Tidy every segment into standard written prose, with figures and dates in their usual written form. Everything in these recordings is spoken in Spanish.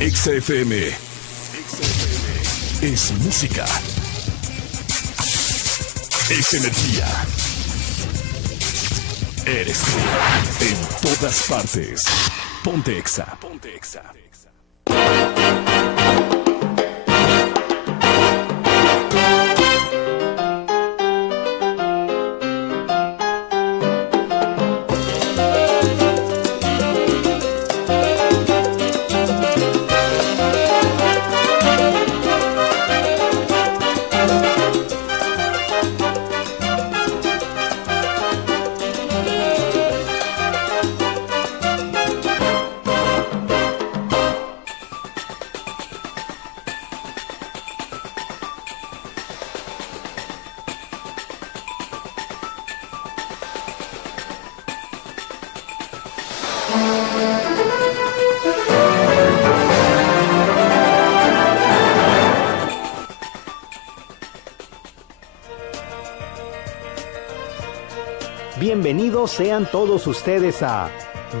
XFM es música, es energía. Eres tú en todas partes. Ponte Exa. Ponte Exa. Bienvenidos sean todos ustedes a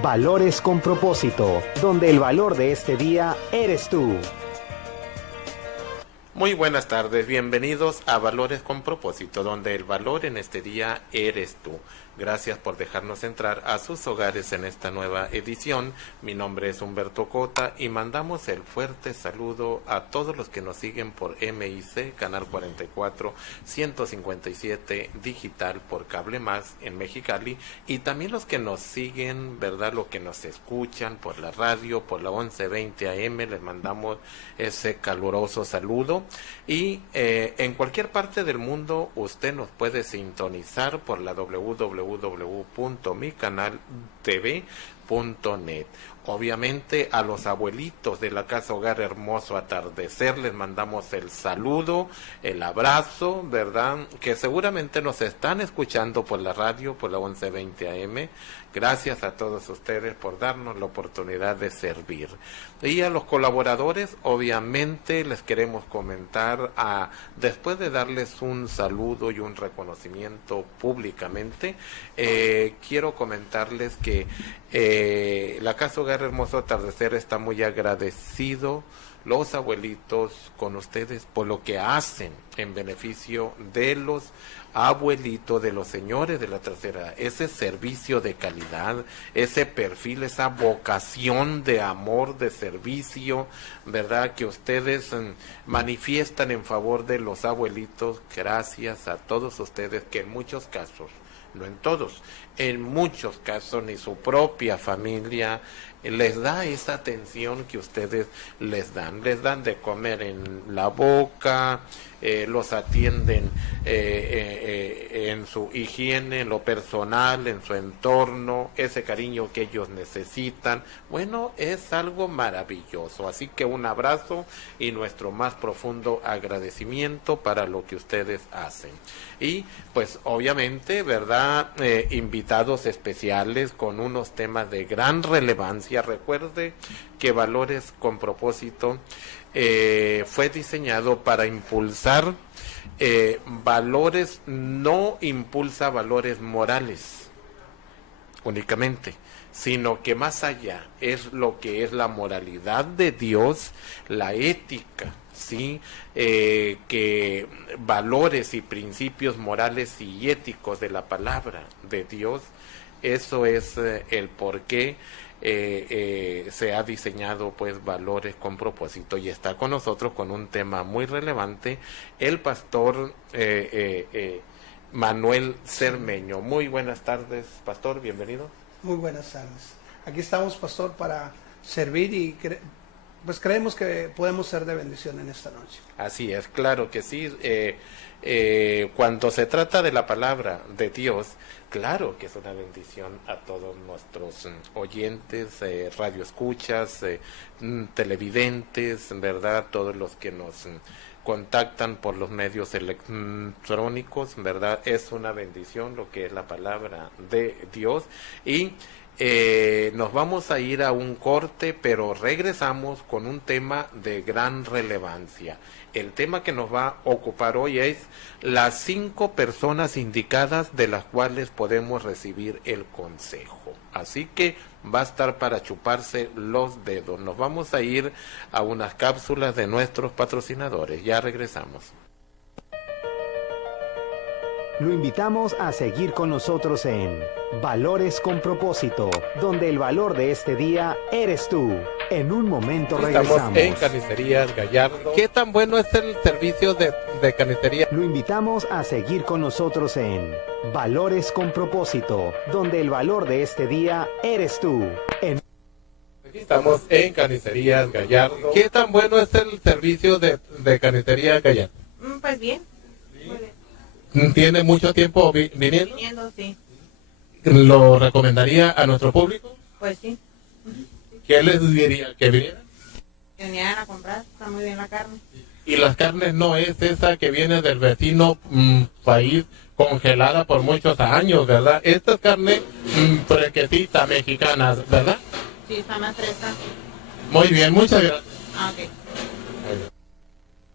Valores con Propósito, donde el valor de este día eres tú. Muy buenas tardes, bienvenidos a Valores con Propósito, donde el valor en este día eres tú. Gracias por dejarnos entrar a sus hogares en esta nueva edición. Mi nombre es Humberto Cota y mandamos el fuerte saludo a todos los que nos siguen por MIC, Canal 44, 157 Digital por Cable Más en Mexicali, y también los que nos siguen, ¿verdad? Los que nos escuchan por la radio, por la 1120 AM, les mandamos ese caluroso saludo. Y en cualquier parte del mundo usted nos puede sintonizar por la www.micanaltv.net. Obviamente a los abuelitos de la Casa Hogar Hermoso Atardecer les mandamos el saludo, el abrazo, ¿verdad? Que seguramente nos están escuchando por la radio, por la 1120 AM. Gracias a todos ustedes por darnos la oportunidad de servir. Y a los colaboradores, obviamente, les queremos comentar, después de darles un saludo y un reconocimiento públicamente, quiero comentarles que la Casa Hogar Hermoso Atardecer está muy agradecido, los abuelitos, con ustedes por lo que hacen en beneficio de los abuelitos, de los señores de la tercera edad, ese servicio de calidad, ese perfil, esa vocación de amor, de servicio, ¿verdad? Que ustedes manifiestan en favor de los abuelitos. Gracias a todos ustedes que en muchos casos, no en todos, en muchos casos ni su propia familia les da esa atención que ustedes les dan de comer en la boca, los atienden en su higiene, en lo personal, en su entorno, ese cariño que ellos necesitan. Bueno, es algo maravilloso, así que un abrazo y nuestro más profundo agradecimiento para lo que ustedes hacen. Y pues obviamente, ¿verdad? Invitados especiales con unos temas de gran relevancia. Recuerde que Valores con Propósito fue diseñado para impulsar valores, no impulsa valores morales únicamente, sino que más allá es lo que es la moralidad de Dios, la ética, ¿sí? Que valores y principios morales y éticos de la palabra de Dios, eso es el porqué se ha diseñado pues Valores con Propósito, y está con nosotros con un tema muy relevante el pastor Manuel Cermeño. Muy buenas tardes, pastor, bienvenido. Muy buenas tardes. Aquí estamos, pastor, para servir y pues creemos que podemos ser de bendición en esta noche. Así es, claro que sí. Cuando se trata de la palabra de Dios, claro que es una bendición a todos nuestros oyentes, radioescuchas, televidentes, ¿verdad? Todos los que nos contactan por los medios electrónicos, ¿verdad? Es una bendición lo que es la palabra de Dios. Y nos vamos a ir a un corte, pero regresamos con un tema de gran relevancia. El tema que nos va a ocupar hoy es las 5 personas indicadas de las cuales podemos recibir el consejo. Así que va a estar para chuparse los dedos. Nos vamos a ir a unas cápsulas de nuestros patrocinadores. Ya regresamos. Lo invitamos a seguir con nosotros en Valores con Propósito, donde el valor de este día eres tú. En un momento regresamos. Estamos en Carnicerías Gallardo. ¿Qué tan bueno es el servicio de carnicería? Lo invitamos a seguir con nosotros en Valores con Propósito, donde el valor de este día eres tú. Aquí estamos en Carnicerías Gallardo. ¿Qué tan bueno es el servicio de carnicería Gallardo? Pues bien. ¿Tiene mucho tiempo viniendo? Viniendo, sí. ¿Lo recomendaría a nuestro público? Pues sí. ¿Qué les diría? ¿Que vinieran? Que vinieran a comprar, está muy bien la carne. Y las carnes no es esa que viene del vecino país congelada por muchos años, ¿verdad? Esta es carne fresquecita mexicana, ¿verdad? Sí, está más fresca. Muy bien, muchas gracias. Ah, ok.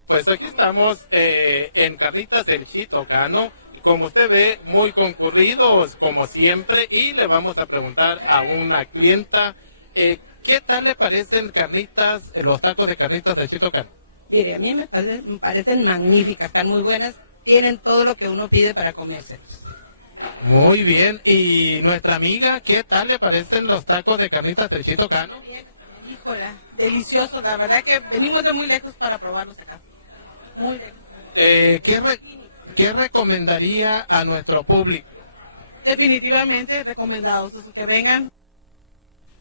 Pues aquí estamos en Carnitas El Chito Cano, como usted ve, muy concurridos como siempre, y le vamos a preguntar a una clienta, ¿qué tal le parecen carnitas, los tacos de Carnitas El Chito Cano? Mire, a mí me parecen magníficas, están muy buenas, tienen todo lo que uno pide para comerse. Muy bien, y nuestra amiga, ¿qué tal le parecen los tacos de Carnitas El Chito Cano? Híjole, deliciosos, la verdad que venimos de muy lejos para probarlos acá. Muy lejos. ¿Qué recomendaría a nuestro público? Definitivamente recomendados, que vengan.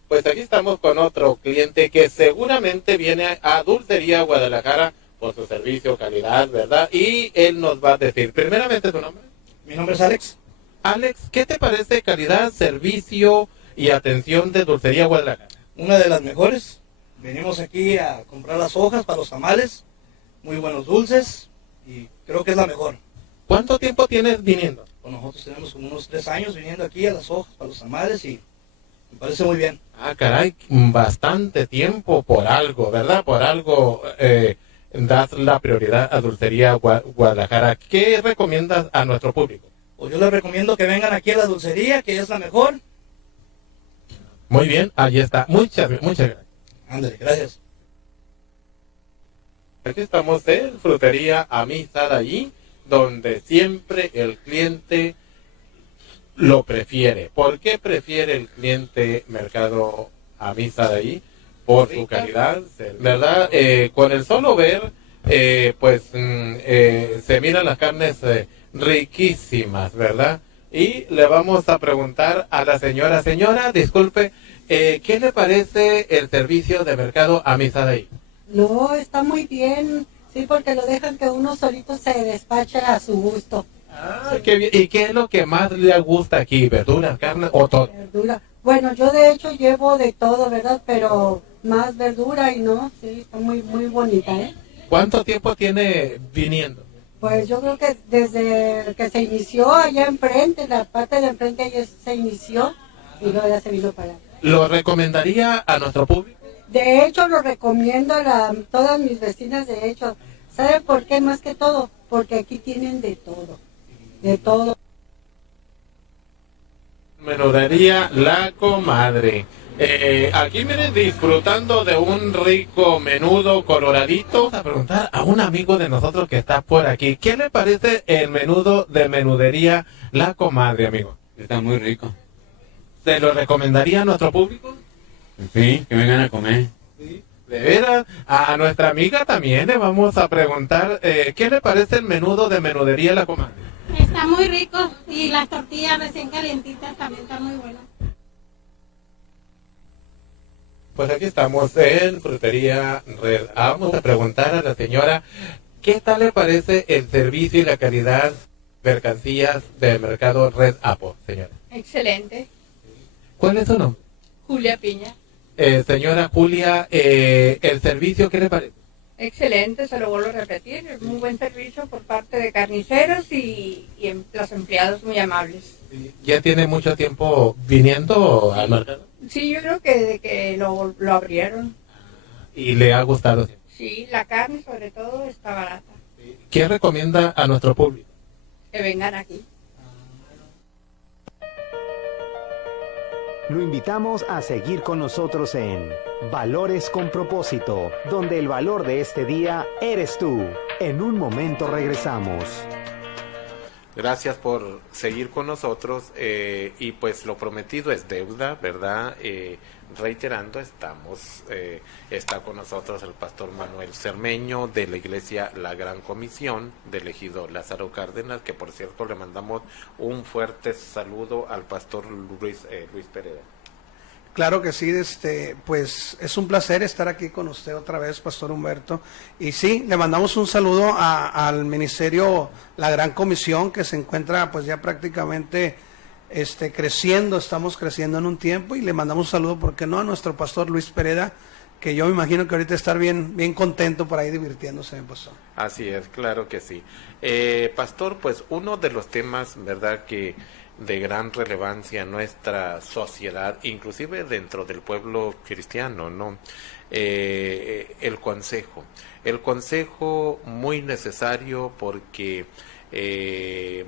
Pues aquí estamos con otro cliente que seguramente viene a Dulcería Guadalajara por su servicio, calidad, ¿verdad? Y él nos va a decir, primeramente, ¿tu nombre? Mi nombre es Alex. Alex, ¿qué te parece calidad, servicio y atención de Dulcería Guadalajara? Una de las mejores. Venimos aquí a comprar las hojas para los tamales. Muy buenos dulces y creo que es la mejor. ¿Cuánto tiempo tienes viniendo? Pues nosotros tenemos como unos 3 años viniendo aquí a las hojas para los tamales y me parece muy bien. Ah, caray, bastante tiempo por algo, ¿verdad? Por algo das la prioridad a Dulcería Guadalajara. ¿Qué recomiendas a nuestro público? Pues yo les recomiendo que vengan aquí a la dulcería, que es la mejor. Muy bien, ahí está. Muchas gracias. Ándale, gracias. Aquí estamos en Frutería Amistad allí, donde siempre el cliente lo prefiere. ¿Por qué prefiere el cliente Mercado Amistad allí? Por su calidad, ¿verdad? Con el solo ver, se miran las carnes riquísimas, ¿verdad? Y le vamos a preguntar a la señora, disculpe, ¿qué le parece el servicio de Mercado Amistad ahí? No, está muy bien, sí, porque lo dejan que uno solito se despache a su gusto. Ah, qué bien. ¿Y qué es lo que más le gusta aquí? ¿Verduras, carne o todo? Verdura. Bueno, yo de hecho llevo de todo, ¿verdad? Pero más verdura y no, sí, está muy bonita, ¿eh? ¿Cuánto tiempo tiene viniendo? Pues yo creo que desde que se inició allá enfrente, la parte de enfrente allá se inició y luego ya se vino para acá. ¿Lo recomendaría a nuestro público? De hecho, lo recomiendo a todas mis vecinas, de hecho. ¿Saben por qué? Más que todo, porque aquí tienen de todo, de todo. Menudería La Comadre. Aquí miren, disfrutando de un rico menudo coloradito. Vamos a preguntar a un amigo de nosotros que está por aquí, ¿qué le parece el menudo de Menudería La Comadre, amigo? Está muy rico. ¿Se lo recomendaría a nuestro público? Sí, que vengan a comer. Sí, de veras. A nuestra amiga también le vamos a preguntar, ¿qué le parece el menudo de Menudería La Comadre? Está muy rico y las tortillas recién calientitas también están muy buenas. Pues aquí estamos en Frutería Red. Vamos a preguntar a la señora, ¿qué tal le parece el servicio y la calidad de mercancías del mercado Red Apple, señora? Excelente. ¿Cuál es su nombre? Julia Piña. Señora Julia, ¿el servicio qué le parece? Excelente, se lo vuelvo a repetir. Es muy buen servicio por parte de carniceros y los empleados muy amables. ¿Ya tiene mucho tiempo viniendo al mercado? Sí, yo creo que desde que lo abrieron. ¿Y le ha gustado? Sí, la carne sobre todo está barata. ¿Qué recomienda a nuestro público? Que vengan aquí. Lo invitamos a seguir con nosotros en Valores con Propósito, donde el valor de este día eres tú. En un momento regresamos. Gracias por seguir con nosotros y pues lo prometido es deuda, ¿verdad? Reiterando, está con nosotros el pastor Manuel Cermeño de la Iglesia La Gran Comisión del Ejido Lázaro Cárdenas, que por cierto le mandamos un fuerte saludo al pastor Luis Pereira. Claro que sí, pues es un placer estar aquí con usted otra vez, Pastor Humberto. Y sí, le mandamos un saludo al Ministerio La Gran Comisión, que se encuentra pues ya prácticamente creciendo, estamos creciendo en un tiempo, y le mandamos un saludo, ¿por qué no?, a nuestro pastor Luis Pereda, que yo me imagino que ahorita estar bien contento por ahí divirtiéndose, pastor. Así es, claro que sí. Pastor, pues uno de los temas, ¿verdad?, que de gran relevancia en nuestra sociedad, inclusive dentro del pueblo cristiano, ¿no? El consejo muy necesario, porque en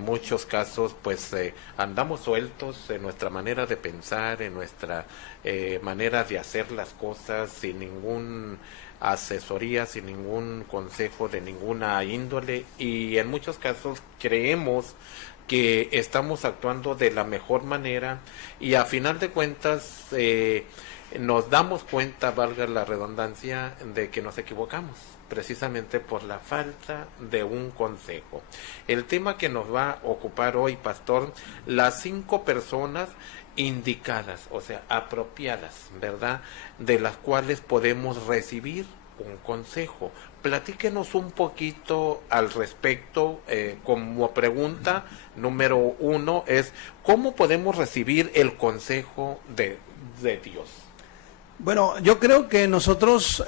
muchos casos pues andamos sueltos en nuestra manera de pensar, en nuestra manera de hacer las cosas, sin ningún asesoría, sin ningún consejo de ninguna índole, y en muchos casos creemos que estamos actuando de la mejor manera, y a final de cuentas nos damos cuenta, valga la redundancia, de que nos equivocamos, precisamente por la falta de un consejo. El tema que nos va a ocupar hoy, pastor, las 5 personas indicadas, o sea, apropiadas, ¿verdad?, de las cuales podemos recibir un consejo. Platíquenos un poquito al respecto. Como pregunta número 1 es, ¿cómo podemos recibir el consejo de Dios? Bueno, yo creo que nosotros,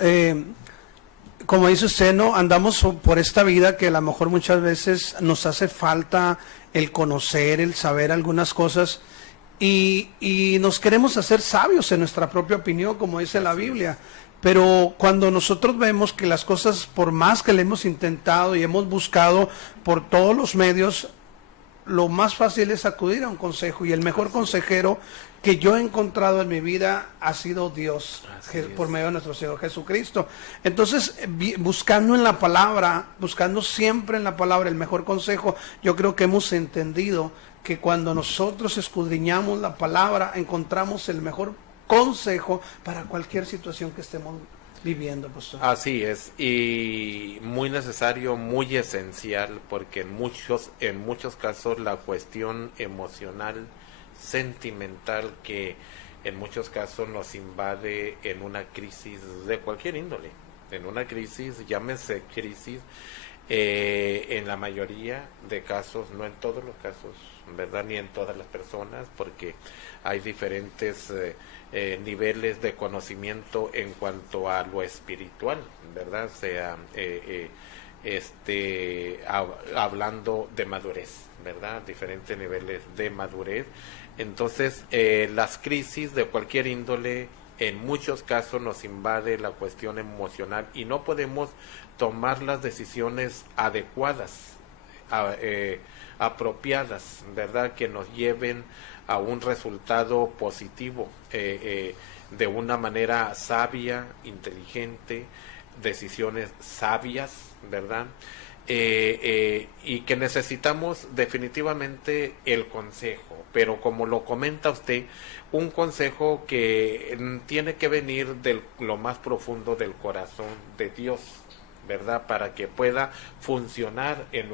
como dice usted, ¿no?, andamos por esta vida que a lo mejor muchas veces nos hace falta el conocer, el saber algunas cosas, y nos queremos hacer sabios en nuestra propia opinión, como dice la Biblia. Pero cuando nosotros vemos que las cosas, por más que le hemos intentado y hemos buscado por todos los medios, lo más fácil es acudir a un consejo, y el mejor consejero que yo he encontrado en mi vida ha sido Dios, por medio de nuestro Señor Jesucristo. Entonces, buscando en la palabra, buscando siempre en la palabra el mejor consejo, yo creo que hemos entendido que cuando nosotros escudriñamos la palabra, encontramos el mejor consejo para cualquier situación que estemos viviendo, pastor. Así es, y muy necesario, muy esencial, porque en muchos casos la cuestión emocional, sentimental, que en muchos casos nos invade en una crisis de cualquier índole, en una crisis, llámese crisis, en la mayoría de casos, no en todos los casos, ¿verdad?, ni en todas las personas, porque hay diferentes niveles de conocimiento en cuanto a lo espiritual, ¿verdad?, sea hablando de madurez, ¿verdad?, diferentes niveles de madurez. Entonces, las crisis de cualquier índole, en muchos casos nos invade la cuestión emocional, y no podemos tomar las decisiones adecuadas, apropiadas, ¿verdad?, que nos lleven a un resultado positivo, de una manera sabia, inteligente, decisiones sabias, ¿verdad?, y que necesitamos definitivamente el consejo, pero como lo comenta usted, un consejo que tiene que venir de lo más profundo del corazón de Dios, ¿verdad?, para que pueda funcionar en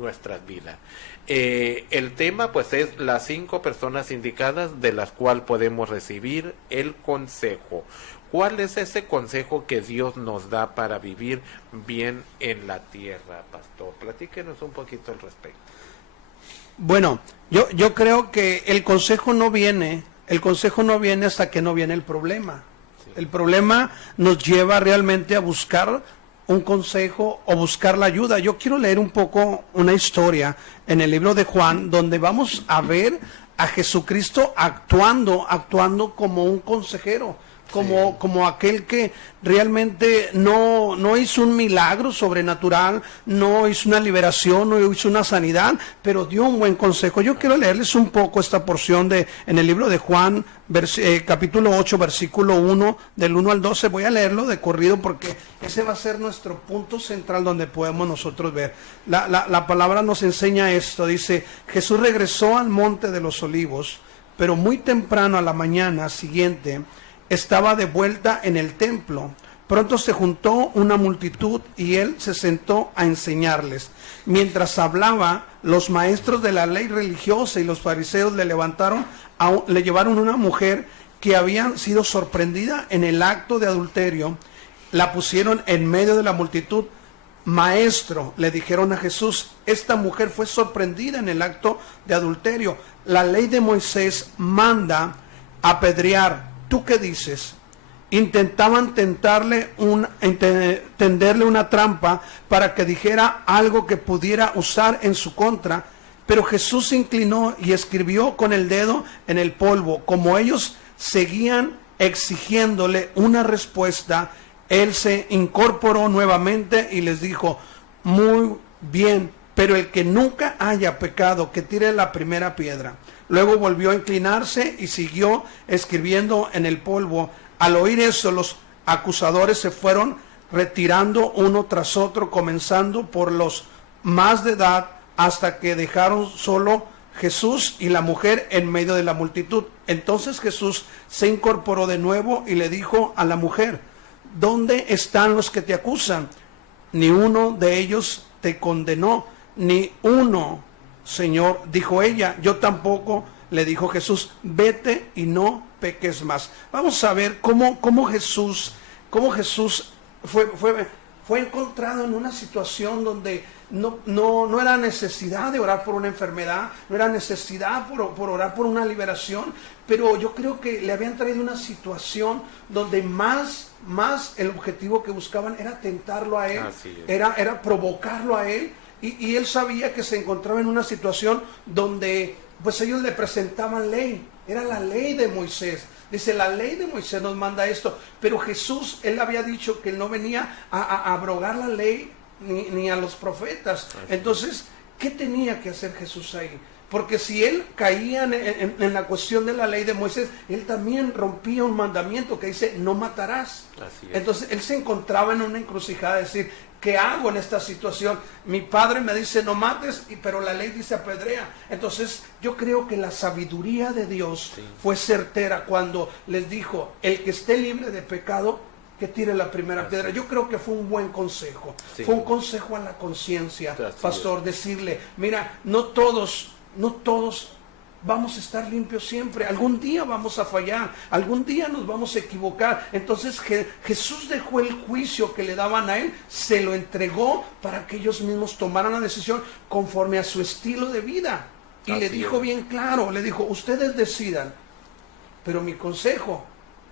nuestras vidas. El tema pues es las 5 personas indicadas de las cuales podemos recibir el consejo. ¿Cuál es ese consejo que Dios nos da para vivir bien en la tierra, pastor? Platíquenos un poquito al respecto. Bueno, yo creo que el consejo no viene hasta que no viene el problema. Sí. El problema nos lleva realmente a buscar un consejo o buscar la ayuda. Yo quiero leer un poco una historia en el libro de Juan, donde vamos a ver a Jesucristo actuando como un consejero. como aquel que realmente no hizo un milagro sobrenatural, no hizo una liberación, no hizo una sanidad, pero dio un buen consejo. Yo quiero leerles un poco esta porción en el libro de Juan, capítulo 8, versículo 1, del 1 al 12. Voy a leerlo de corrido porque ese va a ser nuestro punto central donde podemos nosotros ver. La palabra nos enseña esto, dice: Jesús regresó al monte de los olivos, pero muy temprano a la mañana siguiente estaba de vuelta en el templo. Pronto se juntó una multitud y él se sentó a enseñarles. Mientras hablaba, los maestros de la ley religiosa y los fariseos le llevaron una mujer que había sido sorprendida en el acto de adulterio. La pusieron en medio de la multitud. Maestro, le dijeron a Jesús, esta mujer fue sorprendida en el acto de adulterio. La ley de Moisés manda apedrear. ¿Tú qué dices? Intentaban tenderle una trampa para que dijera algo que pudiera usar en su contra, pero Jesús se inclinó y escribió con el dedo en el polvo. Como ellos seguían exigiéndole una respuesta, él se incorporó nuevamente y les dijo: muy bien, pero el que nunca haya pecado, que tire la primera piedra. Luego volvió a inclinarse y siguió escribiendo en el polvo. Al oír eso, los acusadores se fueron retirando uno tras otro, comenzando por los más de edad, hasta que dejaron solo Jesús y la mujer en medio de la multitud. Entonces Jesús se incorporó de nuevo y le dijo a la mujer: ¿dónde están los que te acusan? Ni uno de ellos te condenó. Ni uno, Señor, dijo ella. Yo tampoco, le dijo Jesús. Vete y no peques más. Vamos a ver cómo Jesús fue encontrado en una situación donde no era necesidad de orar por una enfermedad, no era necesidad por orar por una liberación, pero yo creo que le habían traído una situación donde más el objetivo que buscaban era tentarlo a él, era provocarlo a él. Y él sabía que se encontraba en una situación donde pues ellos le presentaban ley, era la ley de Moisés. Dice, la ley de Moisés nos manda esto, pero Jesús, él había dicho que él no venía a abrogar la ley ni a los profetas. Entonces, ¿qué tenía que hacer Jesús ahí? Porque si él caía en la cuestión de la ley de Moisés, él también rompía un mandamiento que dice, no matarás. Entonces, él se encontraba en una encrucijada de decir, ¿qué hago en esta situación? Mi padre me dice no mates, pero la ley dice apedrea. Entonces yo creo que la sabiduría de Dios fue certera cuando les dijo, el que esté libre de pecado, que tire la primera piedra. Yo creo que fue un buen consejo. Fue un consejo a la conciencia, pastor, decirle, mira, no todos vamos a estar limpios siempre. Algún día vamos a fallar, algún día nos vamos a equivocar. Entonces Jesús dejó el juicio que le daban a él, se lo entregó para que ellos mismos tomaran la decisión conforme a su estilo de vida. Y le dijo bien claro, le dijo, ustedes decidan, pero mi consejo,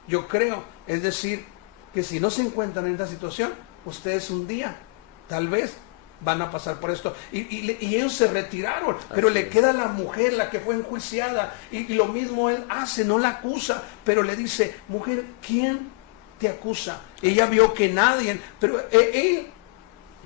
yo creo, es decir, que si no se encuentran en esta situación, ustedes un día, tal vez, van a pasar por esto. Y ellos se retiraron, pero le queda la mujer, la que fue enjuiciada, y lo mismo él hace, no la acusa, pero le dice, mujer, ¿quién te acusa? Ella vio que nadie, pero él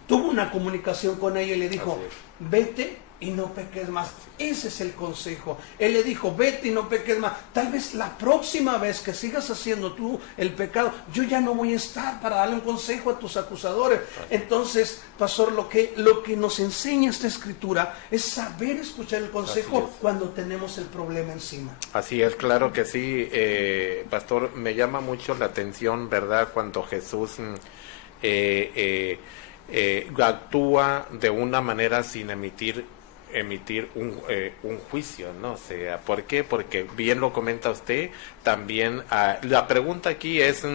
tuvo una comunicación con ella y le dijo, vete y no peques más. Ese es el consejo. Él le dijo, vete y no peques más. Tal vez la próxima vez que sigas haciendo tú el pecado, yo ya no voy a estar para darle un consejo a tus acusadores. Entonces, pastor, lo que nos enseña esta escritura es saber escuchar el consejo cuando tenemos el problema encima. Así es, claro que sí, pastor, me llama mucho la atención, ¿verdad? Cuando Jesús actúa de una manera sin emitir un juicio, ¿no? O sea, ¿por qué? Porque bien lo comenta usted, también la pregunta aquí es,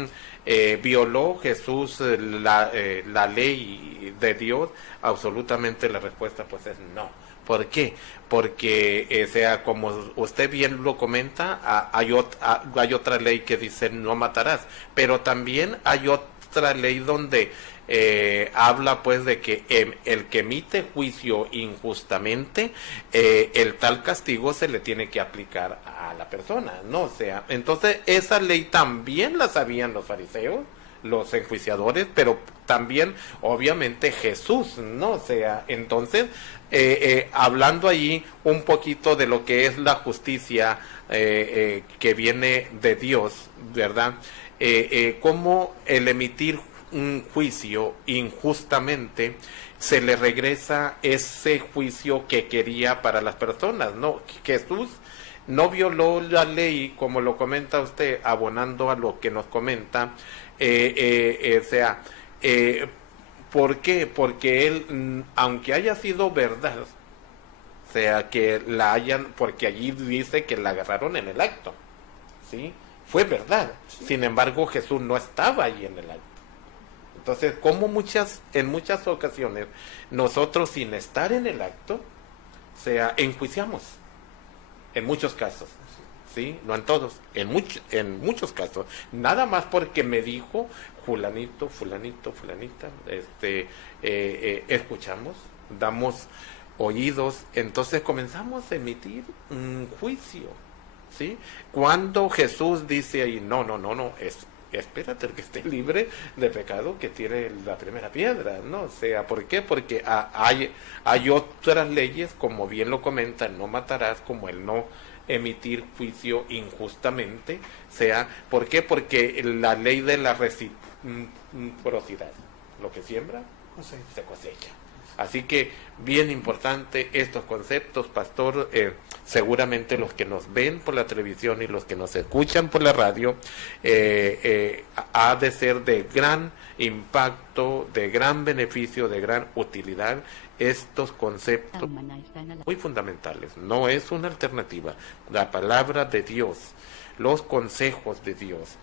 ¿violó Jesús la ley de Dios? Absolutamente la respuesta pues es no. ¿Por qué? Porque, sea, como usted bien lo comenta, hay otra ley que dice no matarás, pero también hay otra ley donde habla pues de que el que emite juicio injustamente, el tal castigo se le tiene que aplicar a la persona, ¿no? O sea, entonces esa ley también la sabían los fariseos, los enjuiciadores, pero también obviamente Jesús, ¿no? O sea, entonces hablando allí un poquito de lo que es la justicia que viene de Dios, ¿verdad? Cómo el emitir un juicio injustamente se le regresa ese juicio que quería para las personas, ¿no? Jesús no violó la ley, como lo comenta usted, abonando a lo que nos comenta, ¿por qué? Porque él, aunque haya sido verdad, o sea, que la hayan, porque allí dice que la agarraron en el acto, ¿sí? Fue verdad, sin embargo Jesús no estaba allí en el acto. Entonces, como en muchas ocasiones, nosotros sin estar en el acto, o sea, enjuiciamos, en muchos casos, ¿sí? No en todos, en muchos casos, nada más porque me dijo fulanito, fulanita, escuchamos, damos oídos, entonces comenzamos a emitir un juicio, ¿sí? Cuando Jesús dice ahí, no, espérate, el que esté libre de pecado que tire la primera piedra, ¿no? O sea, ¿por qué? Porque hay otras leyes, como bien lo comenta, no matarás, como el no emitir juicio injustamente, sea, ¿por qué? Porque la ley de la reciprocidad, lo que siembra, se cosecha. Así que bien importante estos conceptos, pastor. Seguramente los que nos ven por la televisión y los que nos escuchan por la radio, ha de ser de gran impacto, de gran beneficio, de gran utilidad estos conceptos muy fundamentales. No es una alternativa. La palabra de Dios, los consejos de Dios,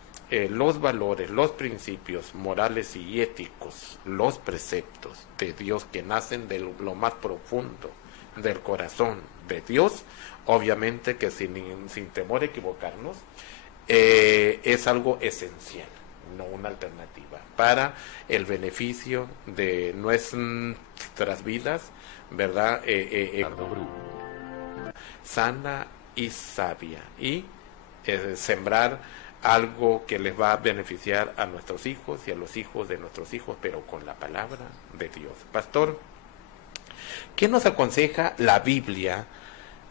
los valores, los principios morales y éticos, los preceptos de Dios que nacen de lo más profundo del corazón de Dios, obviamente que sin temor a equivocarnos, es algo esencial, no una alternativa, para el beneficio de nuestras vidas, ¿verdad? Sana y sabia, y sembrar algo que les va a beneficiar a nuestros hijos y a los hijos de nuestros hijos, pero con la palabra de Dios. Pastor, ¿qué nos aconseja la Biblia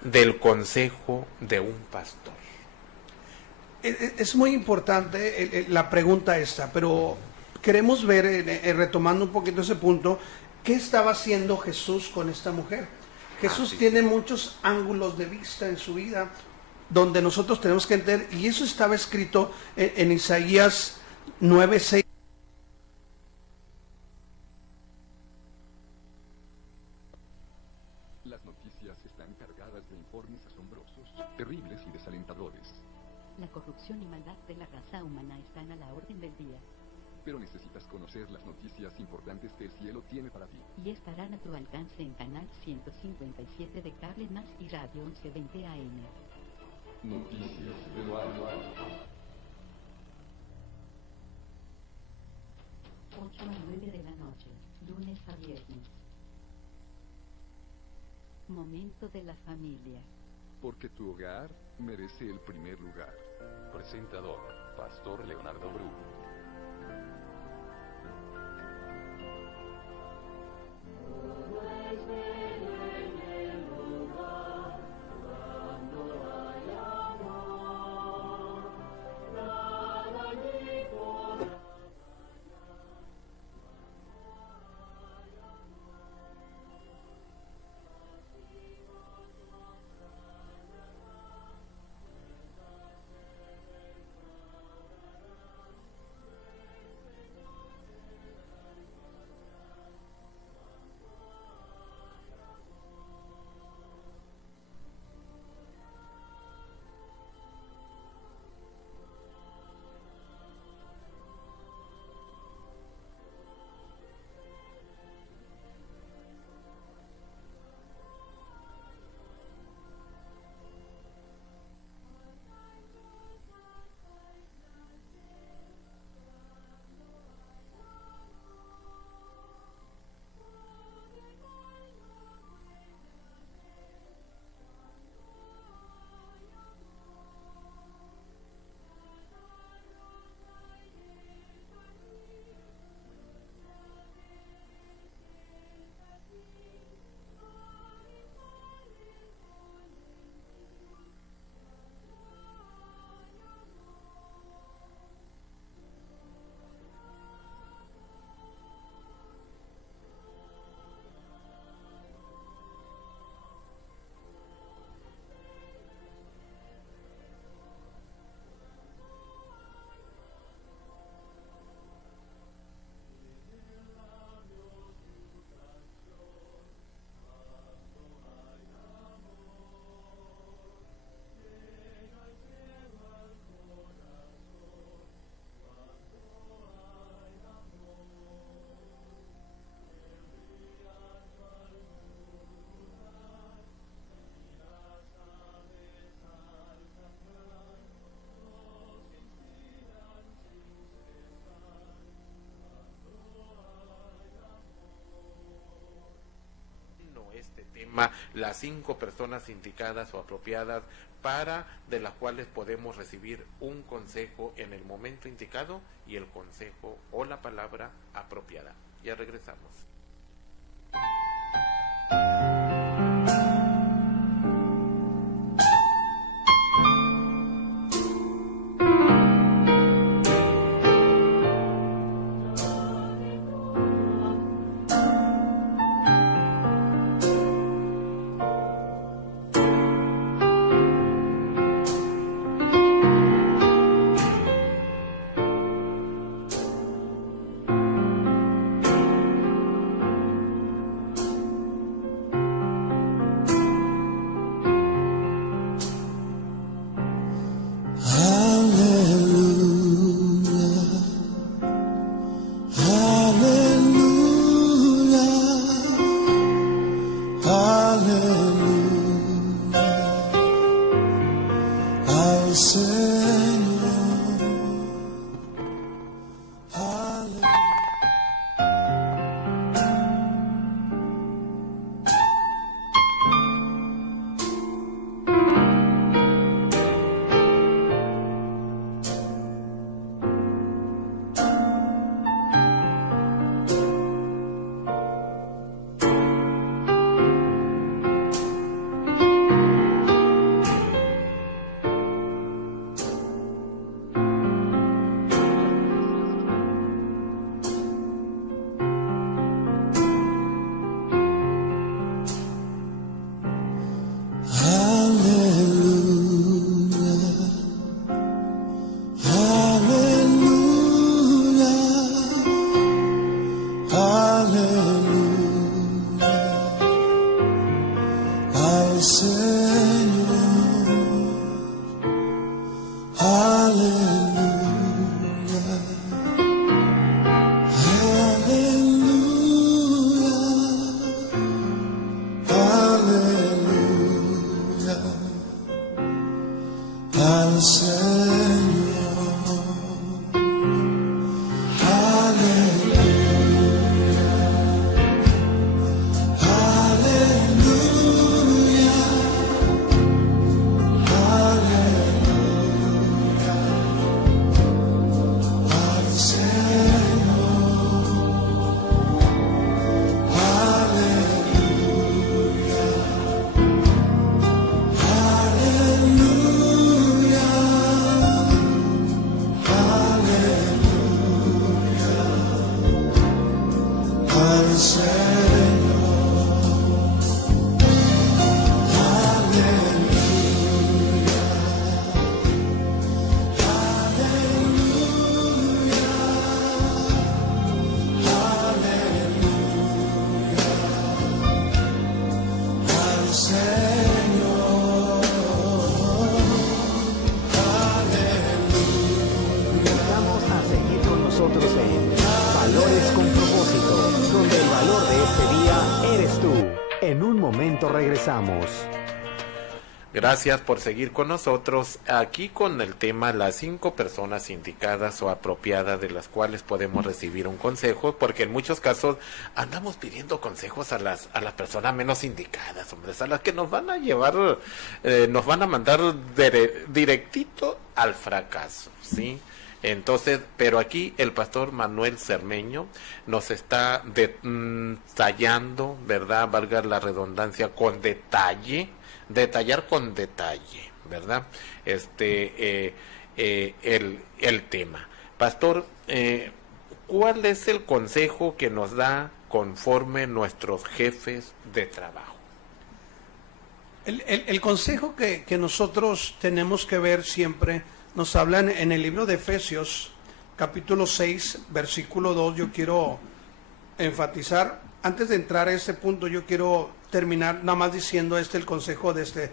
del consejo de un pastor? Es muy importante la pregunta esta, pero queremos ver, retomando un poquito ese punto, ¿qué estaba haciendo Jesús con esta mujer? Jesús tiene muchos ángulos de vista en su vida, donde nosotros tenemos que entender, y eso estaba escrito en Isaías 9:6. Las noticias están cargadas de informes asombrosos, terribles y desalentadores. La corrupción y maldad de la raza humana están a la orden del día. Pero necesitas conocer las noticias importantes que el cielo tiene para ti. Y estarán a tu alcance en canal 157 de Cable Más y Radio 1120 AM. Noticias de lo alto. 8 a 9 de la noche, lunes a viernes. Momento de la familia. Porque tu hogar merece el primer lugar. Presentador, Pastor Leonardo Bru. las 5 personas indicadas o apropiadas de las cuales podemos recibir un consejo en el momento indicado y el consejo o la palabra apropiada. Ya regresamos. Regresamos. Gracias por seguir con nosotros aquí con el tema las 5 personas indicadas o apropiadas de las cuales podemos recibir un consejo, porque en muchos casos andamos pidiendo consejos a las personas menos indicadas, hombres, a las que nos van a llevar, nos van a mandar directito al fracaso, ¿sí? Entonces, pero aquí el pastor Manuel Cermeño nos está detallando, ¿verdad? Valga la redundancia, con detalle, detallar con detalle, ¿verdad? El tema. Pastor, ¿cuál es el consejo que nos da conforme nuestros jefes de trabajo? El consejo que nosotros tenemos que ver siempre nos hablan en el libro de Efesios, capítulo 6, versículo 2. Yo quiero enfatizar, antes de entrar a ese punto, yo quiero terminar nada más diciendo el consejo de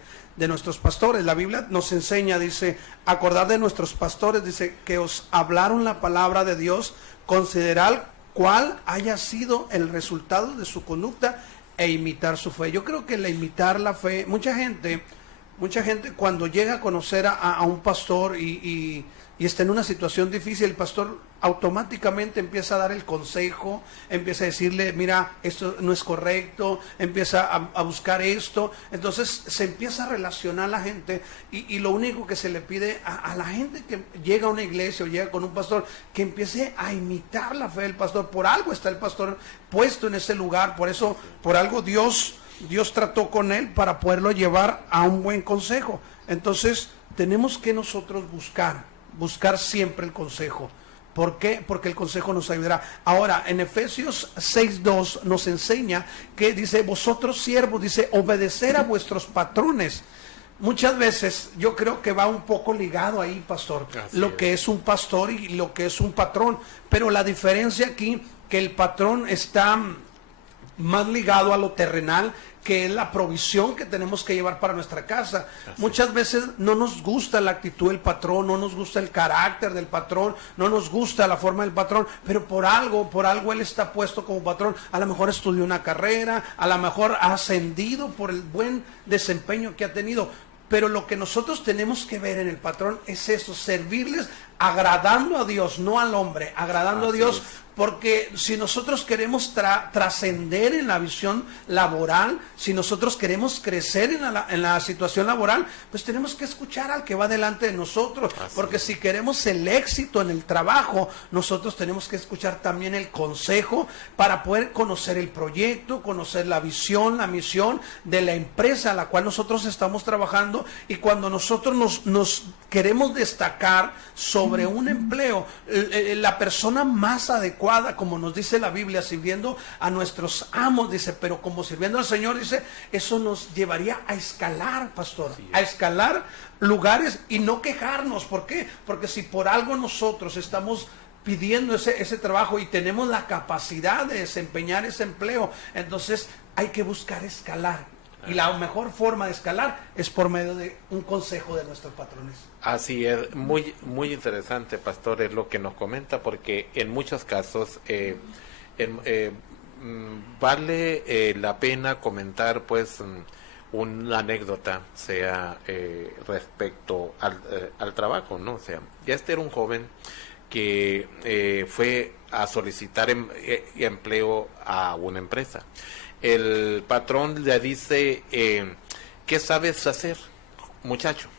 nuestros pastores. La Biblia nos enseña, dice, acordad de nuestros pastores, dice, que os hablaron la palabra de Dios, considerad cuál haya sido el resultado de su conducta e imitar su fe. Yo creo que imitar la fe, mucha gente cuando llega a conocer a un pastor y está en una situación difícil, el pastor automáticamente empieza a dar el consejo, empieza a decirle, mira, esto no es correcto, empieza a buscar esto. Entonces se empieza a relacionar la gente y lo único que se le pide a la gente que llega a una iglesia o llega con un pastor, que empiece a imitar la fe del pastor. Por algo está el pastor puesto en ese lugar, por eso, por algo Dios trató con él para poderlo llevar a un buen consejo. Entonces tenemos que nosotros buscar siempre el consejo. ¿Por qué? Porque el consejo nos ayudará. Ahora, en Efesios 6:2 nos enseña que dice, vosotros siervos, dice, obedecer a vuestros patrones. Muchas veces yo creo que va un poco ligado ahí, pastor, lo que es un pastor y lo que es un patrón. Pero la diferencia aquí, que el patrón está más ligado a lo terrenal, que es la provisión que tenemos que llevar para nuestra casa. Muchas veces no nos gusta la actitud del patrón, no nos gusta el carácter del patrón, no nos gusta la forma del patrón, pero por algo él está puesto como patrón. A lo mejor estudió una carrera, a lo mejor ha ascendido por el buen desempeño que ha tenido. Pero lo que nosotros tenemos que ver en el patrón es eso, servirles agradando a Dios, no al hombre, agradando a Dios. Porque si nosotros queremos trascender en la visión laboral, si nosotros queremos crecer en la situación laboral, pues tenemos que escuchar al que va delante de nosotros. Porque si queremos el éxito en el trabajo, nosotros tenemos que escuchar también el consejo para poder conocer el proyecto, conocer la visión, la misión de la empresa a la cual nosotros estamos trabajando. Y cuando nosotros nos queremos destacar sobre un empleo, la persona más adecuada, como nos dice la Biblia, sirviendo a nuestros amos, dice, pero como sirviendo al Señor, dice, eso nos llevaría a escalar, pastor, a escalar lugares y no quejarnos. ¿Por qué? Porque si por algo nosotros estamos pidiendo ese trabajo y tenemos la capacidad de desempeñar ese empleo, entonces hay que buscar escalar. Y la mejor forma de escalar es por medio de un consejo de nuestros patrones. Así es, muy interesante, pastor, es lo que nos comenta, porque en muchos casos vale la pena comentar, pues, una anécdota, sea respecto al trabajo, ¿no? O sea, ya era un joven que fue a solicitar empleo a una empresa. El patrón le dice, ¿qué sabes hacer, muchacho?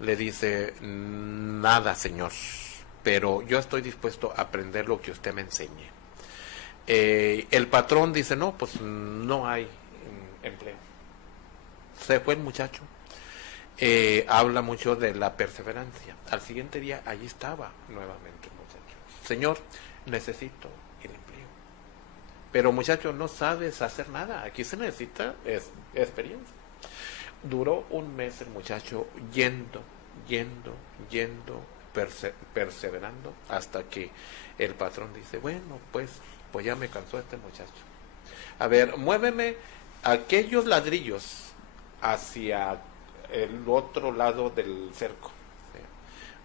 Le dice, nada, señor, pero yo estoy dispuesto a aprender lo que usted me enseñe. El patrón dice, no, pues no hay empleo. Se fue el muchacho. Habla mucho de la perseverancia. Al siguiente día, allí estaba nuevamente el muchacho. Señor, necesito el empleo. Pero muchacho, no sabes hacer nada. Aquí se necesita experiencia. Duró un mes el muchacho yendo, perseverando, hasta que el patrón dice, bueno, pues ya me cansó este muchacho. A ver, muéveme aquellos ladrillos hacia el otro lado del cerco.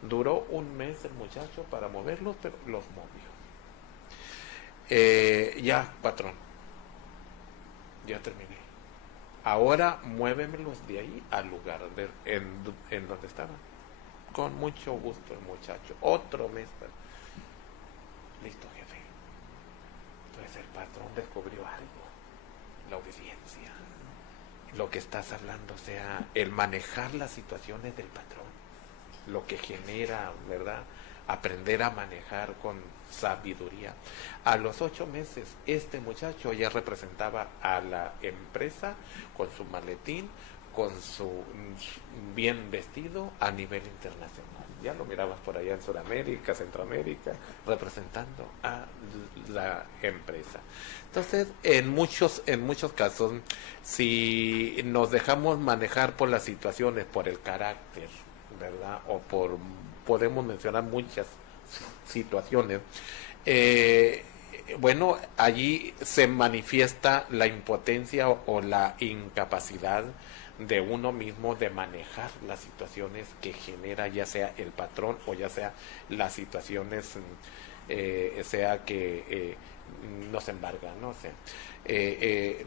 Duró un mes el muchacho para moverlos, pero los movió. Ya, patrón, ya terminé. Ahora muévemelos de ahí al lugar en donde estaban. Con mucho gusto el muchacho. Otro mes. Listo, jefe. Entonces el patrón descubrió algo. La obediencia. Lo que estás hablando, o sea, el manejar las situaciones del patrón. Lo que genera, ¿verdad? Aprender a manejar con sabiduría. A los 8 meses, este muchacho ya representaba a la empresa con su maletín, con su bien vestido a nivel internacional. Ya lo mirabas por allá en Sudamérica, Centroamérica, representando a la empresa. Entonces, en muchos casos, si nos dejamos manejar por las situaciones, por el carácter, ¿verdad? O podemos mencionar muchas situaciones, bueno, allí se manifiesta la impotencia o la incapacidad de uno mismo de manejar las situaciones que genera ya sea el patrón o ya sea las situaciones sea que nos embargan, ¿no? O sea,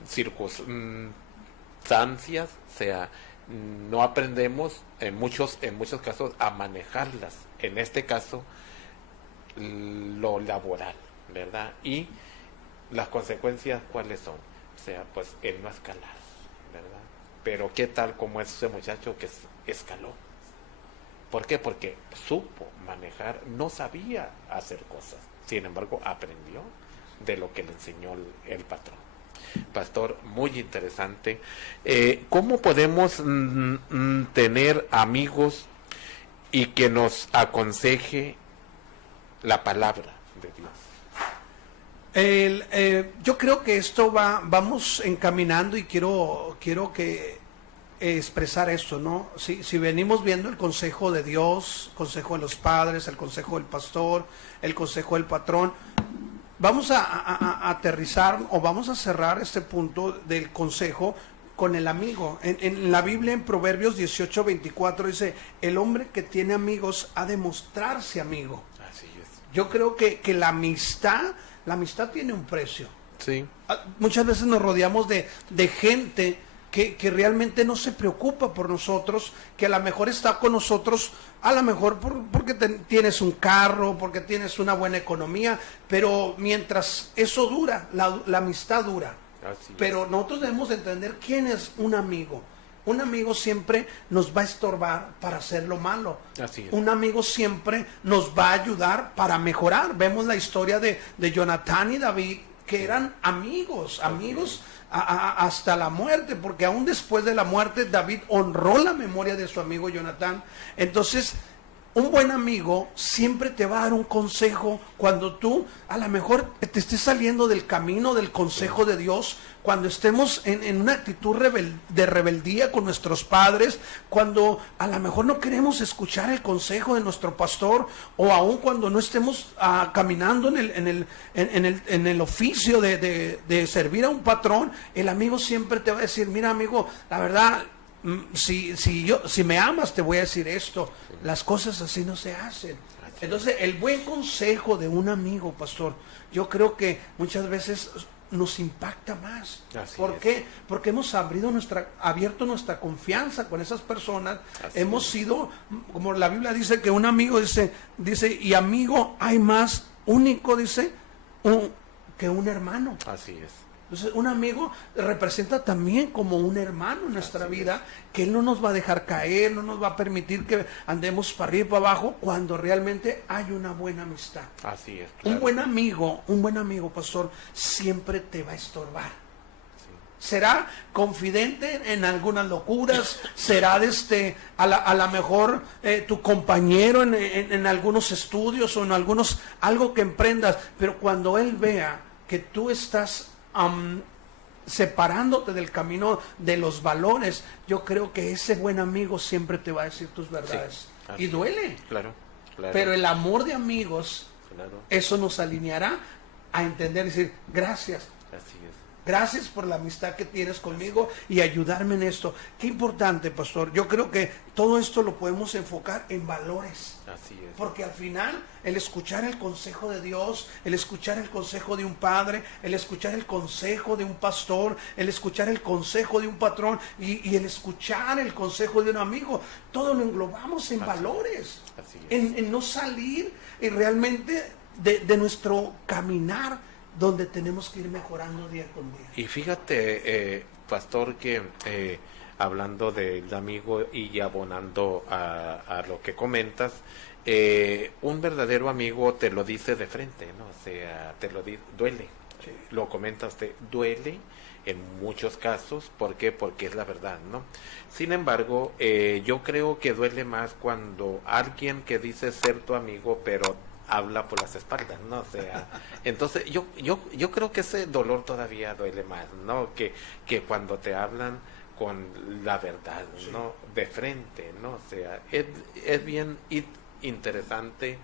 circunstancias, o sea, no aprendemos en muchos casos a manejarlas. En este caso, lo laboral, ¿verdad? Y las consecuencias, ¿cuáles son? O sea, pues el no escalar, ¿verdad? Pero ¿qué tal como ese muchacho que escaló? ¿Por qué? Porque supo manejar, no sabía hacer cosas, sin embargo aprendió de lo que le enseñó el patrón. Pastor, muy interesante. ¿Cómo podemos tener amigos y que nos aconseje la palabra de Dios? Yo creo que esto vamos encaminando y quiero que expresar esto, ¿no? Si venimos viendo el consejo de Dios, consejo de los padres, el consejo del pastor, el consejo del patrón, vamos a aterrizar o vamos a cerrar este punto del consejo con el amigo. En la Biblia, en Proverbios 18:24 dice, el hombre que tiene amigos ha de mostrarse amigo. Así es. Yo creo que la amistad tiene un precio. Sí. Muchas veces nos rodeamos de gente que realmente no se preocupa por nosotros, que a lo mejor está con nosotros, a lo mejor porque tienes un carro, porque tienes una buena economía, pero mientras eso dura, la amistad dura. Pero nosotros debemos entender quién es un amigo. Un amigo siempre nos va a estorbar para hacer lo malo. Así es. Un amigo siempre nos va a ayudar para mejorar. Vemos la historia de Jonatán y David, que eran amigos hasta la muerte, porque aún después de la muerte David honró la memoria de su amigo Jonatán. Entonces, un buen amigo siempre te va a dar un consejo cuando tú a lo mejor te estés saliendo del camino del consejo de Dios, cuando estemos en una actitud de rebeldía con nuestros padres, cuando a lo mejor no queremos escuchar el consejo de nuestro pastor, o aún cuando no estemos caminando en el oficio de servir a un patrón. El amigo siempre te va a decir, mira amigo, la verdad, si me amas te voy a decir esto, las cosas así no se hacen. Entonces el buen consejo de un amigo, pastor, yo creo que muchas veces nos impacta más. ¿Por qué? Porque hemos abierto nuestra confianza con esas personas. Hemos sido, como la Biblia dice, que un amigo dice, y amigo hay más único, dice, que un hermano. Así es. Entonces, un amigo representa también como un hermano en nuestra vida, que él no nos va a dejar caer, no nos va a permitir que andemos para arriba y para abajo, cuando realmente hay una buena amistad. Así es. Claro. Un buen amigo, pastor, siempre te va a estorbar. Sí. Será confidente en algunas locuras, será a la mejor tu compañero en algunos estudios o en algo que emprendas, pero cuando él vea que tú estás separándote del camino de los valores, yo creo que ese buen amigo siempre te va a decir tus verdades. Sí, y duele. Claro. Pero el amor de amigos, eso nos alineará a entender y decir, gracias. Así es. Gracias por la amistad que tienes conmigo y ayudarme en esto. Qué importante, pastor. Yo creo que todo esto lo podemos enfocar en valores. Así es. Porque al final, el escuchar el consejo de Dios, el escuchar el consejo de un padre, el escuchar el consejo de un pastor, el escuchar el consejo de un patrón y el escuchar el consejo de un amigo, todo lo englobamos en valores. Así es. En no salir realmente de nuestro caminar, donde tenemos que ir mejorando día con día. Y fíjate, pastor, que hablando del amigo y abonando a lo que comentas, un verdadero amigo te lo dice de frente, ¿no? O sea, te lo dice, duele. Sí. Lo comenta usted, duele en muchos casos. ¿Por qué? Porque es la verdad, ¿no? Sin embargo, yo creo que duele más cuando alguien que dice ser tu amigo, pero habla por las espaldas, ¿no? O sea, entonces yo creo que ese dolor todavía duele más, ¿no? Que cuando te hablan con la verdad, ¿no? De frente, ¿no? O sea, es bien interesante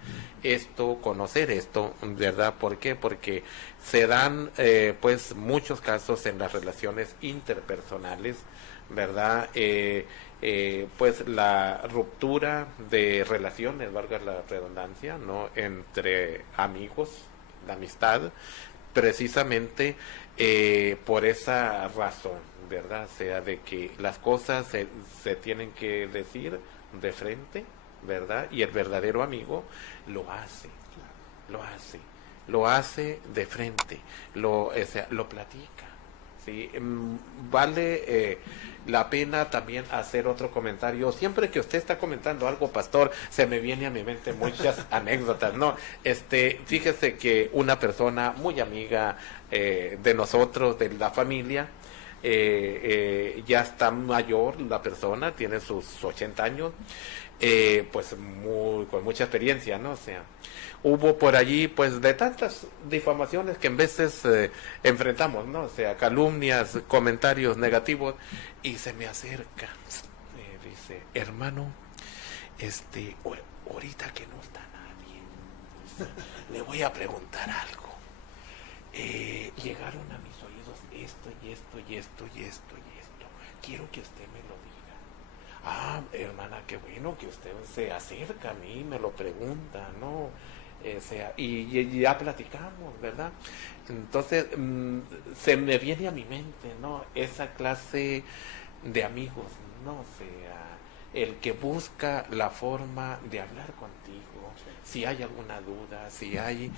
conocer esto, ¿verdad? ¿Por qué? Porque se dan, pues, muchos casos en las relaciones interpersonales, ¿verdad? Pues la ruptura de relaciones, valga la redundancia, ¿no? Entre amigos, la amistad, precisamente por esa razón, ¿verdad? O sea, de que las cosas se tienen que decir de frente, ¿verdad? Y el verdadero amigo lo hace, lo hace de frente, lo platica. ¿Sí? Vale la pena también hacer otro comentario. Siempre que usted está comentando algo, pastor, se me viene a mi mente muchas anécdotas, ¿no? Fíjese que una persona muy amiga de nosotros, de la familia, ya está mayor la persona, tiene sus 80 años, pues con mucha experiencia, ¿no? O sea, hubo por allí pues de tantas difamaciones que en veces enfrentamos, ¿no? O sea, calumnias, comentarios negativos, y se me acerca, dice, hermano, ahorita que no está nadie, le voy a preguntar algo. Llegaron a mis oídos esto y esto y esto y esto y esto. Quiero que usted me lo diga. Ah, hermana, qué bueno que usted se acerca a mí, me lo pregunta, ¿no? Y ya platicamos, ¿verdad? Entonces, se me viene a mi mente, ¿no? Esa clase de amigos, ¿no? O sea, el que busca la forma de hablar contigo, si hay alguna duda, si hay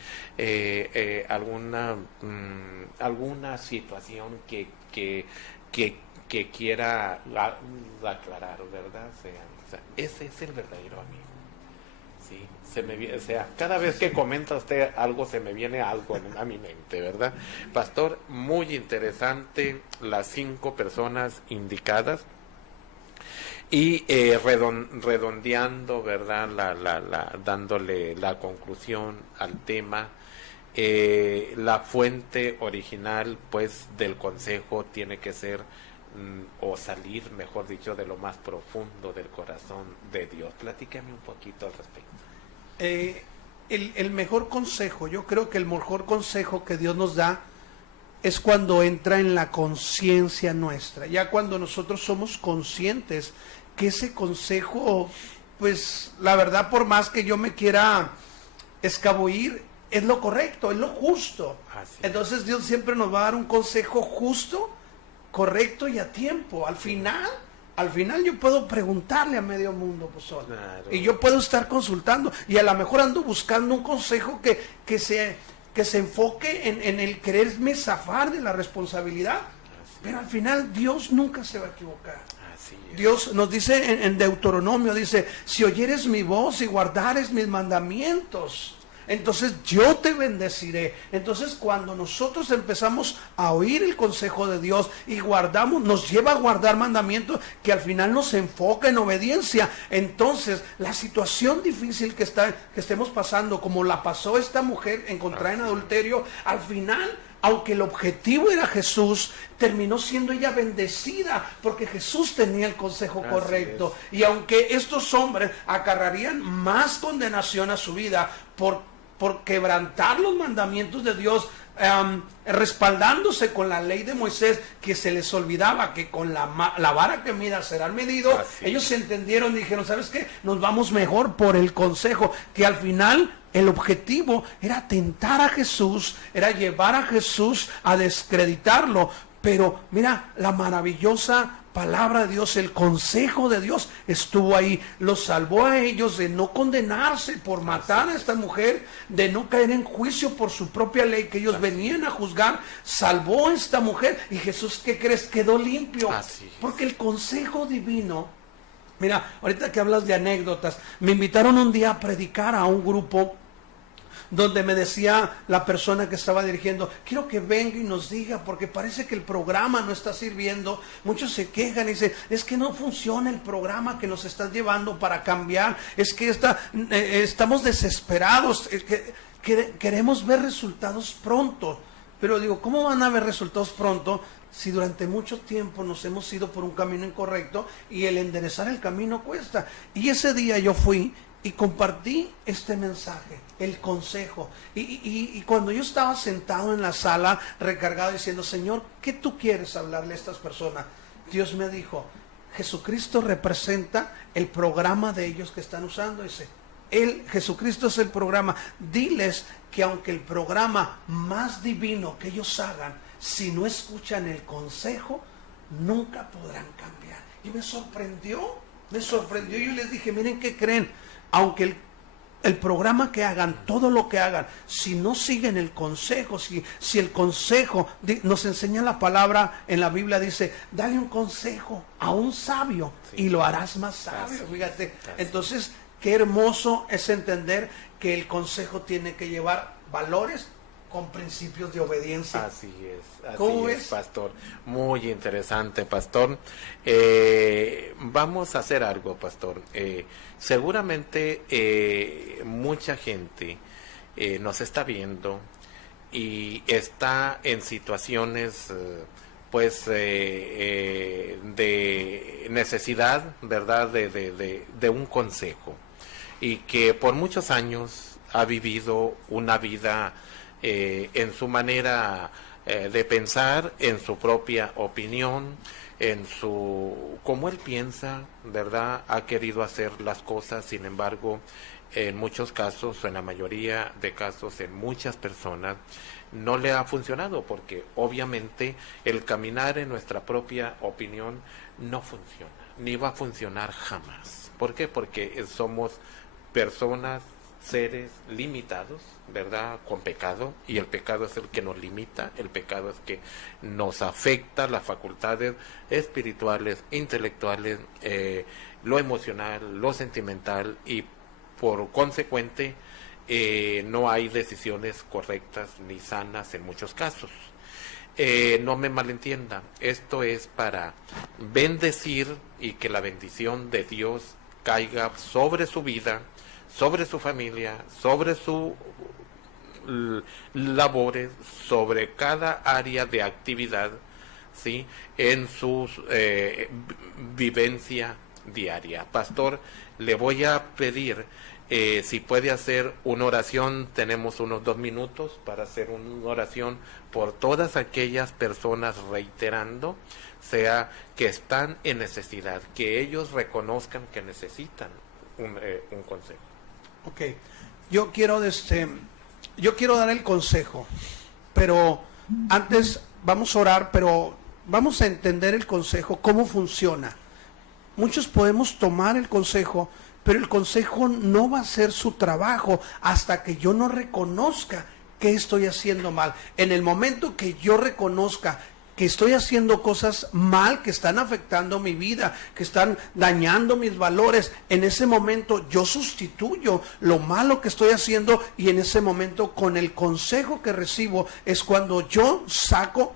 alguna situación que quiera aclarar, ¿verdad? O sea, ese es el verdadero amigo. Sí, o sea, cada vez que comenta usted algo, se me viene algo a mi mente, ¿verdad? Pastor, muy interesante las 5 personas indicadas. Y redondeando, ¿verdad? Dándole la conclusión al tema, la fuente original, pues, del consejo tiene que ser, o salir, mejor dicho, de lo más profundo del corazón de Dios. Platícame un poquito al respecto. El mejor consejo, yo creo que el mejor consejo que Dios nos da es cuando entra en la conciencia nuestra, ya cuando nosotros somos conscientes que ese consejo, pues la verdad, por más que yo me quiera escabullir, es lo correcto, es lo justo. Entonces Dios siempre nos va a dar un consejo justo, correcto y a tiempo. Al final yo puedo preguntarle a medio mundo, pues, claro. Y yo puedo estar consultando, y a lo mejor ando buscando un consejo que se enfoque en el quererme zafar de la responsabilidad, pero al final Dios nunca se va a equivocar. Dios nos dice en Deuteronomio, dice, si oyeres mi voz y guardares mis mandamientos, entonces yo te bendeciré. Entonces, cuando nosotros empezamos a oír el consejo de Dios y guardamos, nos lleva a guardar mandamientos que al final nos enfoca en obediencia. Entonces, la situación difícil que estemos pasando, como la pasó esta mujer encontrada en adulterio, al final, aunque el objetivo era Jesús, terminó siendo ella bendecida porque Jesús tenía el consejo correcto. Y aunque estos hombres acarrearían más condenación a su vida por quebrantar los mandamientos de Dios, respaldándose con la ley de Moisés, que se les olvidaba que con la vara que mida serán medidos, ellos se entendieron y dijeron, ¿sabes qué? Nos vamos mejor por el consejo, que al final el objetivo era tentar a Jesús, era llevar a Jesús a descreditarlo. Pero mira, la maravillosa palabra de Dios, el consejo de Dios estuvo ahí, los salvó a ellos de no condenarse por matar a esta mujer, de no caer en juicio por su propia ley que ellos venían a juzgar. Salvó a esta mujer y Jesús, ¿qué crees? Quedó limpio, porque el consejo divino. Mira, ahorita que hablas de anécdotas, me invitaron un día a predicar a un grupo donde me decía la persona que estaba dirigiendo, quiero que venga y nos diga, porque parece que el programa no está sirviendo. Muchos se quejan y dicen, es que no funciona el programa que nos estás llevando para cambiar, es que estamos desesperados, queremos ver resultados pronto. Pero digo, ¿cómo van a ver resultados pronto si durante mucho tiempo nos hemos ido por un camino incorrecto y el enderezar el camino cuesta? Y ese día yo fui y compartí este mensaje, el consejo, y cuando yo estaba sentado en la sala recargado diciendo, Señor, ¿qué tú quieres hablarle a estas personas? Dios me dijo, Jesucristo representa el programa de ellos que están usando. Dice, Jesucristo es el programa. Diles que aunque el programa más divino que ellos hagan, si no escuchan el consejo, nunca podrán cambiar. Y me sorprendió, yo les dije, miren, ¿qué creen? Aunque el programa que hagan, todo lo que hagan, si no siguen el consejo, si el consejo, nos enseña la palabra en la Biblia, dice, dale un consejo a un sabio y lo harás más sabio, fíjate. Entonces, qué hermoso es entender que el consejo tiene que llevar valores con principios de obediencia. Así es, pastor. Muy interesante, pastor. Vamos a hacer algo, pastor. Seguramente mucha gente nos está viendo y está en situaciones de necesidad, ¿verdad? De un consejo, y que por muchos años ha vivido una vida en su manera de pensar, en su propia opinión, como él piensa, ¿verdad? Ha querido hacer las cosas, sin embargo, en muchos casos, en la mayoría de casos, en muchas personas, no le ha funcionado, porque obviamente el caminar en nuestra propia opinión no funciona, ni va a funcionar jamás. ¿Por qué? Porque somos personas, seres limitados, ¿verdad? Con pecado, y el pecado es el que nos limita, el pecado es que nos afecta las facultades espirituales, intelectuales, lo emocional, lo sentimental, y por consecuente no hay decisiones correctas ni sanas en muchos casos. No me malentiendan, esto es para bendecir y que la bendición de Dios caiga sobre su vida, sobre su familia, sobre sus labores, sobre cada área de actividad, ¿sí? En su vivencia diaria. Pastor, le voy a pedir si puede hacer una oración. Tenemos unos 2 minutos para hacer una oración por todas aquellas personas, reiterando, sea que están en necesidad, que ellos reconozcan que necesitan un consejo. Ok, yo quiero dar el consejo, pero antes vamos a orar, pero vamos a entender el consejo, cómo funciona. Muchos podemos tomar el consejo, pero el consejo no va a hacer su trabajo hasta que yo no reconozca que estoy haciendo mal. En el momento que yo reconozca que estoy haciendo cosas mal, que están afectando mi vida, que están dañando mis valores, en ese momento yo sustituyo lo malo que estoy haciendo, y en ese momento, con el consejo que recibo, es cuando yo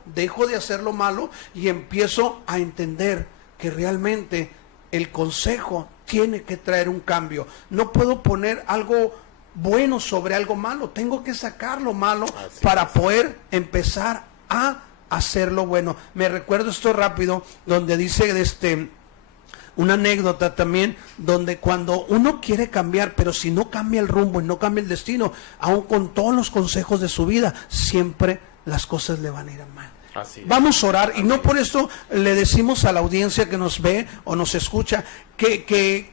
dejo de hacer lo malo y empiezo a entender que realmente el consejo tiene que traer un cambio. No puedo poner algo bueno sobre algo malo, tengo que sacar lo malo para poder empezar a hacerlo bueno. Me recuerdo esto rápido, donde dice una anécdota también, donde cuando uno quiere cambiar, pero si no cambia el rumbo y no cambia el destino, aun con todos los consejos de su vida, siempre las cosas le van a ir mal. Vamos a orar, y no por esto le decimos a la audiencia que nos ve o nos escucha que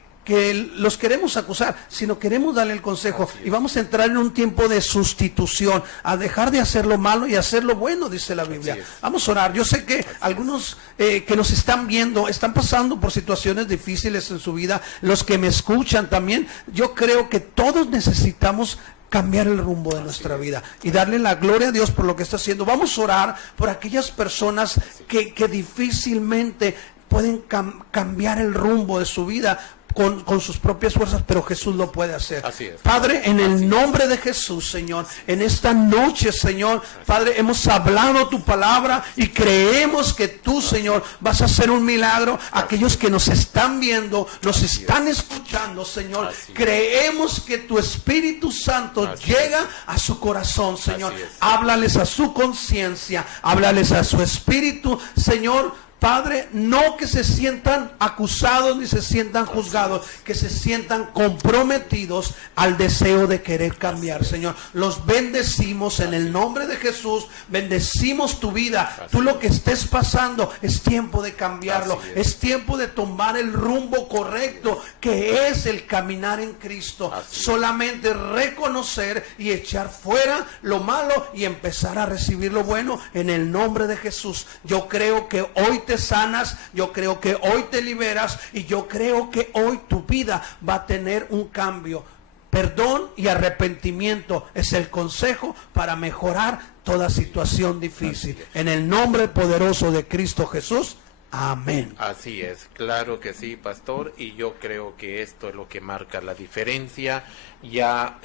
los queremos acusar, sino queremos darle el consejo, y vamos a entrar en un tiempo de sustitución, a dejar de hacer lo malo y hacer lo bueno, dice la Biblia. Vamos a orar. Yo sé que algunos que nos están viendo están pasando por situaciones difíciles en su vida, los que me escuchan también. Yo creo que todos necesitamos cambiar el rumbo de nuestra vida y darle la gloria a Dios por lo que está haciendo. Vamos a orar por aquellas personas que difícilmente pueden cambiar el rumbo de su vida con sus propias fuerzas, pero Jesús lo puede hacer. Padre, en el nombre de Jesús, Señor, en esta noche, Señor, Padre, hemos hablado tu palabra y creemos que tú, Señor, vas a hacer un milagro. Aquellos que nos están viendo, nos están escuchando, Señor, creemos que tu Espíritu Santo llega a su corazón, Señor. Háblales a su conciencia, háblales a su espíritu, Señor. Padre, no que se sientan acusados ni se sientan juzgados, que se sientan comprometidos al deseo de querer cambiar, Señor. Los bendecimos en el nombre de Jesús, bendecimos tu vida. Tú lo que estés pasando es tiempo de cambiarlo, es tiempo de tomar el rumbo correcto, que es el caminar en Cristo. Solamente reconocer y echar fuera lo malo y empezar a recibir lo bueno en el nombre de Jesús. Yo creo que hoy te sanas, yo creo que hoy te liberas, y yo creo que hoy tu vida va a tener un cambio. Perdón y arrepentimiento es el consejo para mejorar toda situación difícil. En el nombre poderoso de Cristo Jesús. Amén. Así es, claro que sí, pastor, y yo creo que esto es lo que marca la diferencia. Ya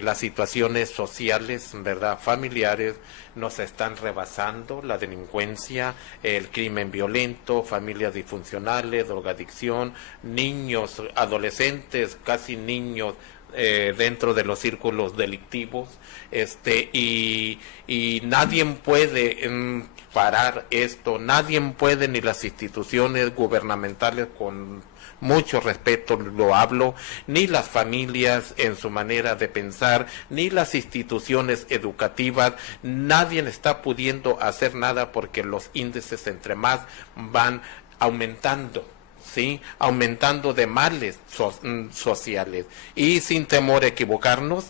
las situaciones sociales, ¿verdad?, familiares, nos están rebasando, la delincuencia, el crimen violento, familias disfuncionales, drogadicción, niños, adolescentes, casi niños, dentro de los círculos delictivos, y nadie puede parar esto, nadie puede, ni las instituciones gubernamentales, con mucho respeto lo hablo, ni las familias en su manera de pensar, ni las instituciones educativas, nadie está pudiendo hacer nada porque los índices entre más van aumentando. ¿Sí? Aumentando de males sociales, y sin temor a equivocarnos,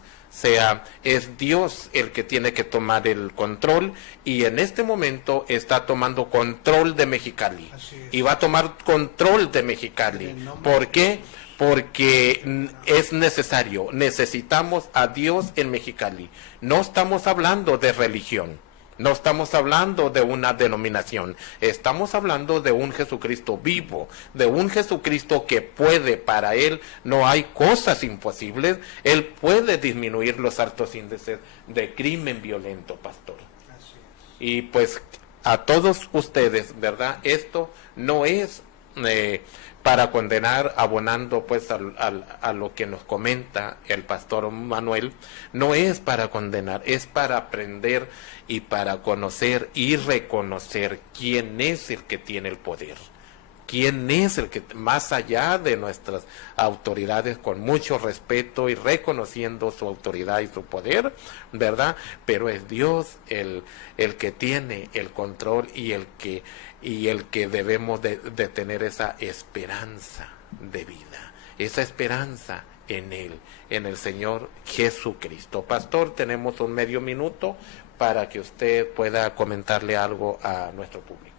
es Dios el que tiene que tomar el control, y en este momento está tomando control de Mexicali, y va a tomar control de Mexicali. ¿Por qué? Porque es necesario, necesitamos a Dios en Mexicali. No estamos hablando de religión, no estamos hablando de una denominación, estamos hablando de un Jesucristo vivo, de un Jesucristo que puede, para Él no hay cosas imposibles, Él puede disminuir los altos índices de crimen violento, pastor. Y pues a todos ustedes, ¿verdad? Esto no es para condenar, abonando pues a lo que nos comenta el pastor Manuel, no es para condenar, es para aprender y para conocer y reconocer quién es el que tiene el poder, quién es el que, más allá de nuestras autoridades, con mucho respeto y reconociendo su autoridad y su poder, ¿verdad? Pero es Dios el que tiene el control y el que debemos de tener esa esperanza de vida, esa esperanza en Él, en el Señor Jesucristo. Pastor, tenemos un medio minuto para que usted pueda comentarle algo a nuestro público.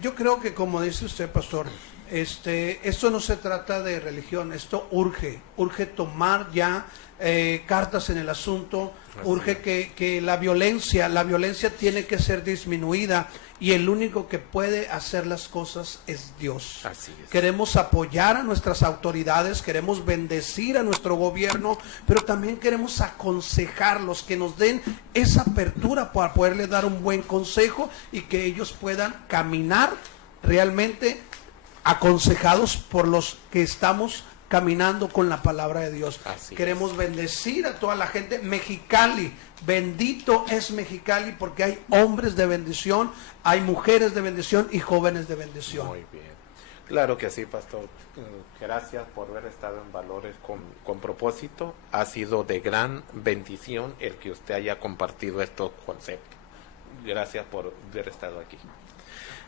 Yo creo que, como dice usted, pastor, esto no se trata de religión, esto urge tomar ya cartas en el asunto, urge que la violencia tiene que ser disminuida, y el único que puede hacer las cosas es Dios. Así es. Queremos apoyar a nuestras autoridades, queremos bendecir a nuestro gobierno, pero también queremos aconsejarlos, que nos den esa apertura para poderle dar un buen consejo y que ellos puedan caminar realmente aconsejados por los que estamos caminando con la palabra de Dios. Queremos bendecir a toda la gente. Mexicali, bendito es Mexicali, porque hay hombres de bendición, hay mujeres de bendición y jóvenes de bendición. Muy bien, claro que sí, pastor. Gracias por haber estado en Valores con Propósito. Ha sido de gran bendición el que usted haya compartido estos conceptos. Gracias por haber estado aquí.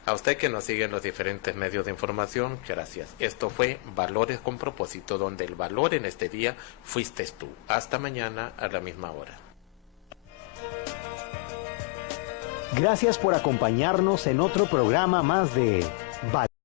A usted que nos sigue en los diferentes medios de información, gracias. Esto fue Valores con Propósito, donde el valor en este día fuiste tú. Hasta mañana a la misma hora. Gracias por acompañarnos en otro programa más de